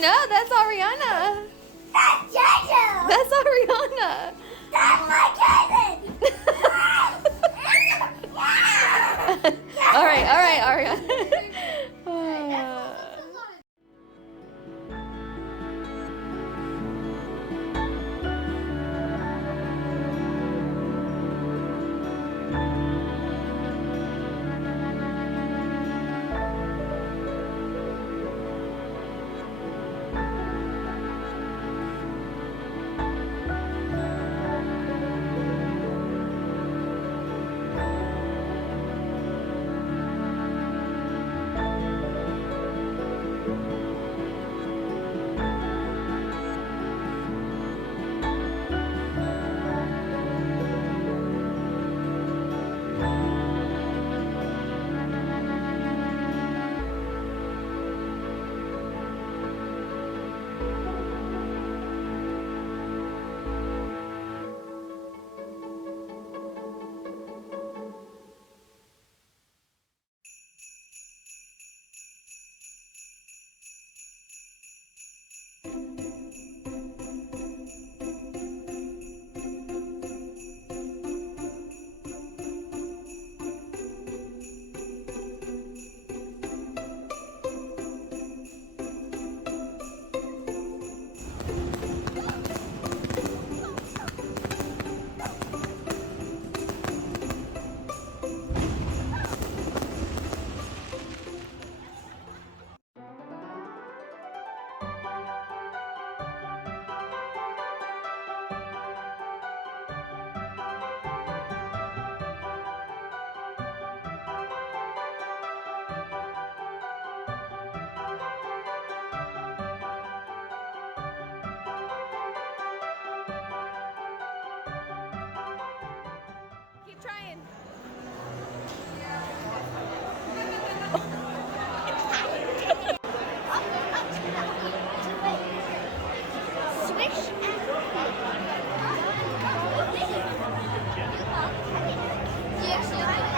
No, that's Ariana. That's Jojo. That's Ariana. That's my cousin. All right, Ariana. Keep trying. It's the eyes.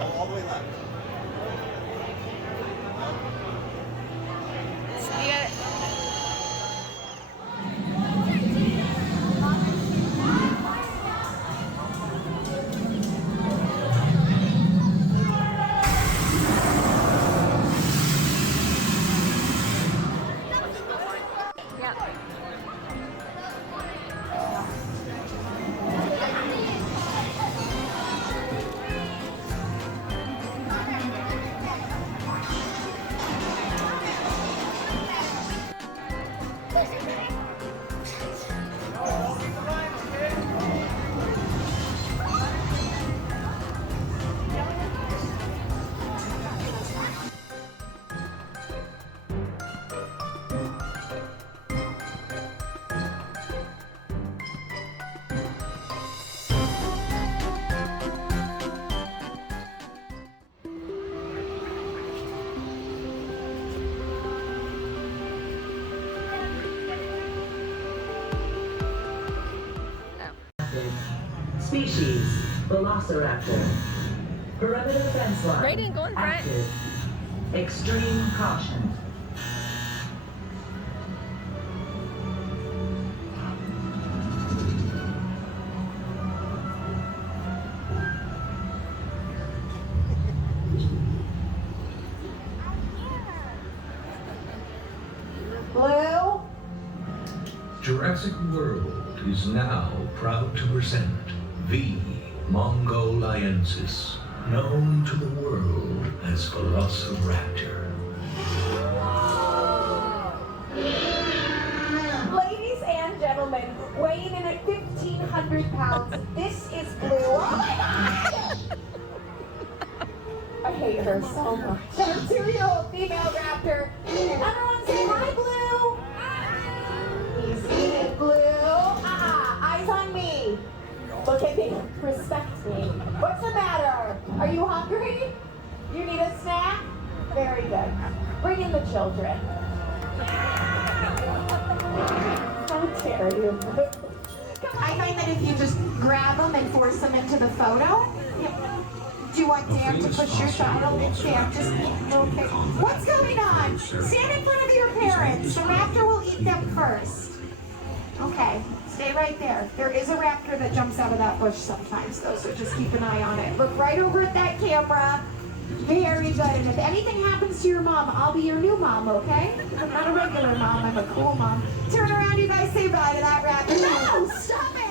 All the way left. Yeah. Species, Velociraptor. Perimeter fence line. Brayden, go in front. Active. Extreme caution. Blue? Jurassic World is now proud to present V. mongoliensis, known to the world as Velociraptor. Ladies and gentlemen, weighing in at 1,500 pounds, this is Blue. Oh my God! I hate her so much. Our 2-year-old female raptor. Everyone say hi, Blue! He's in it, Blue. Look at me. Respect me. What's the matter? Are you hungry? You need a snack? Very good. Bring in the children. How dare you? I find that if you just grab them and force them into the photo, do you want Dan to push your child? Dan, just, okay. What's going on? Stand in front of your parents. The raptor will eat them first. Okay, stay right there. There is a raptor that jumps out of that bush sometimes, though, so just keep an eye on it. Look right over at that camera. Very good. And if anything happens to your mom, I'll be your new mom, okay? I'm not a regular mom, I'm a cool mom. Turn around, you guys say bye to that raptor. No, stop it!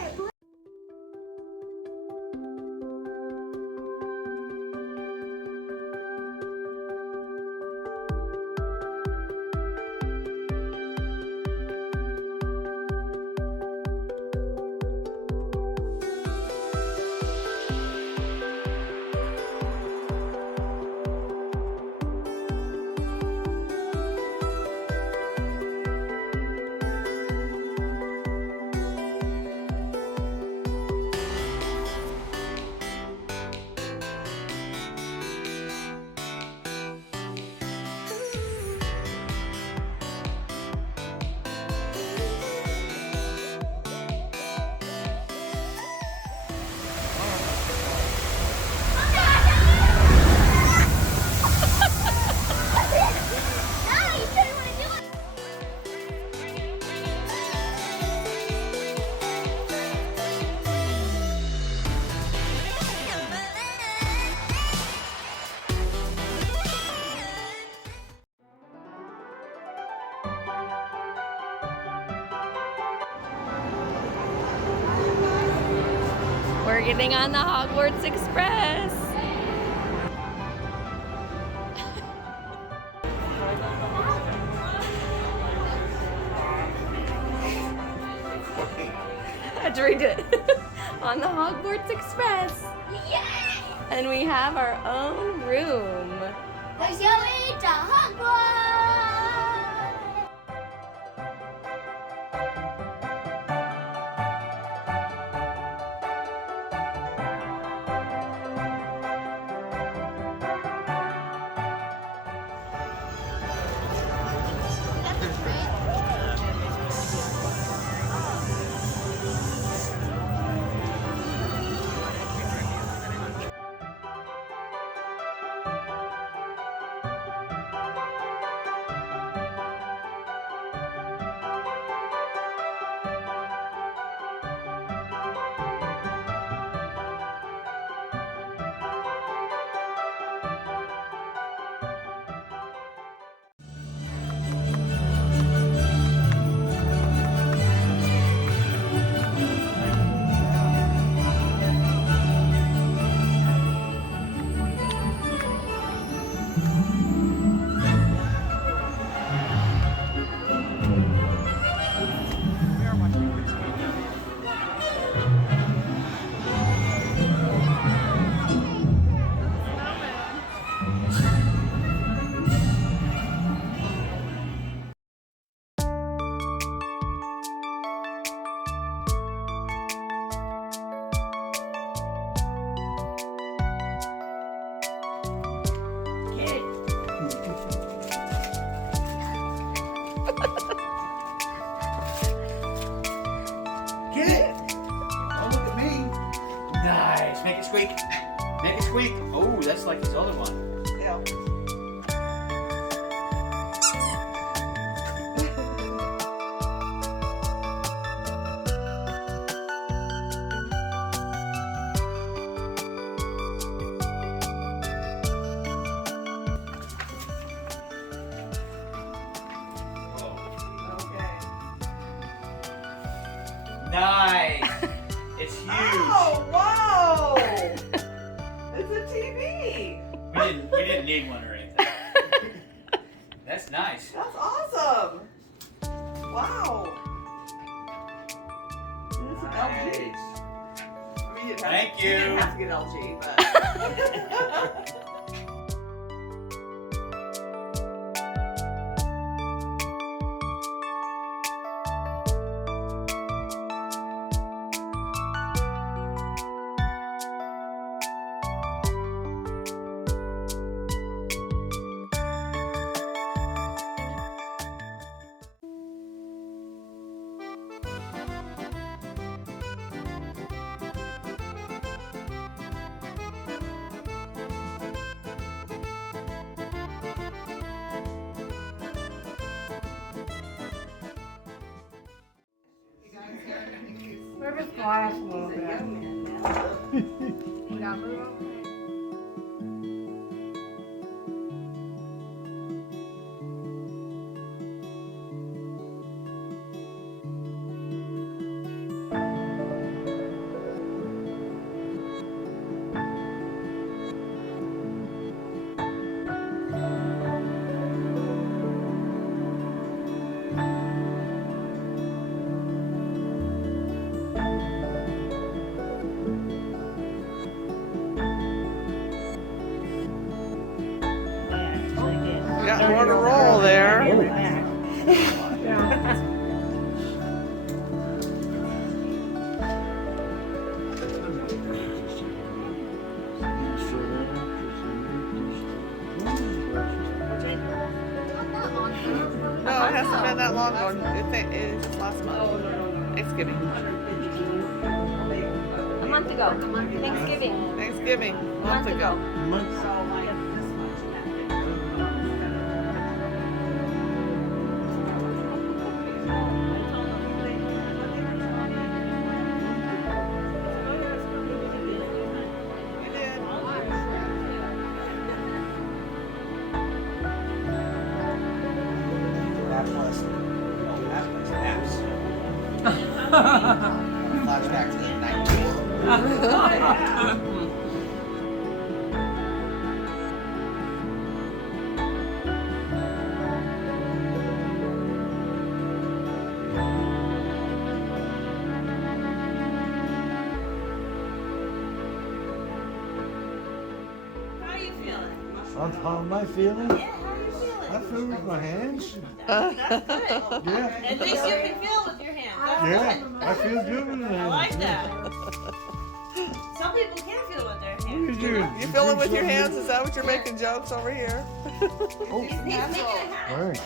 We're getting on the Hogwarts Express. I had to read it. On the Hogwarts Express. Yay! And we have our own room. Let's go into Hogwarts! Get it! Oh, look at me. Nice. Make it squeak. Make it squeak. Oh, that's like his other one. Yeah. Nice. It's huge. Oh, wow! It's a TV. We didn't need one or anything. That's nice. That's awesome. Wow. It's an LG. Nice. I mean, you Thank you you. didn't have to get LG, but. Move his glass a little bit. Now move over. Got more to roll there. No, it hasn't been that long ago. It's just last month. Thanksgiving. A month ago. Thanksgiving. Thanksgiving. A month ago. Flashback to the 90s. How am I feeling? Yeah, how are you feeling? I feel with my hands. That's good. Yeah. At least you can feel with your hands. That's Yeah. good. I feel good with my hands. I like that. Some people can't feel with their What are you hands. doing? You feeling with your hands? Is that what you're making jokes over here? Oh, He's making it happen. all right.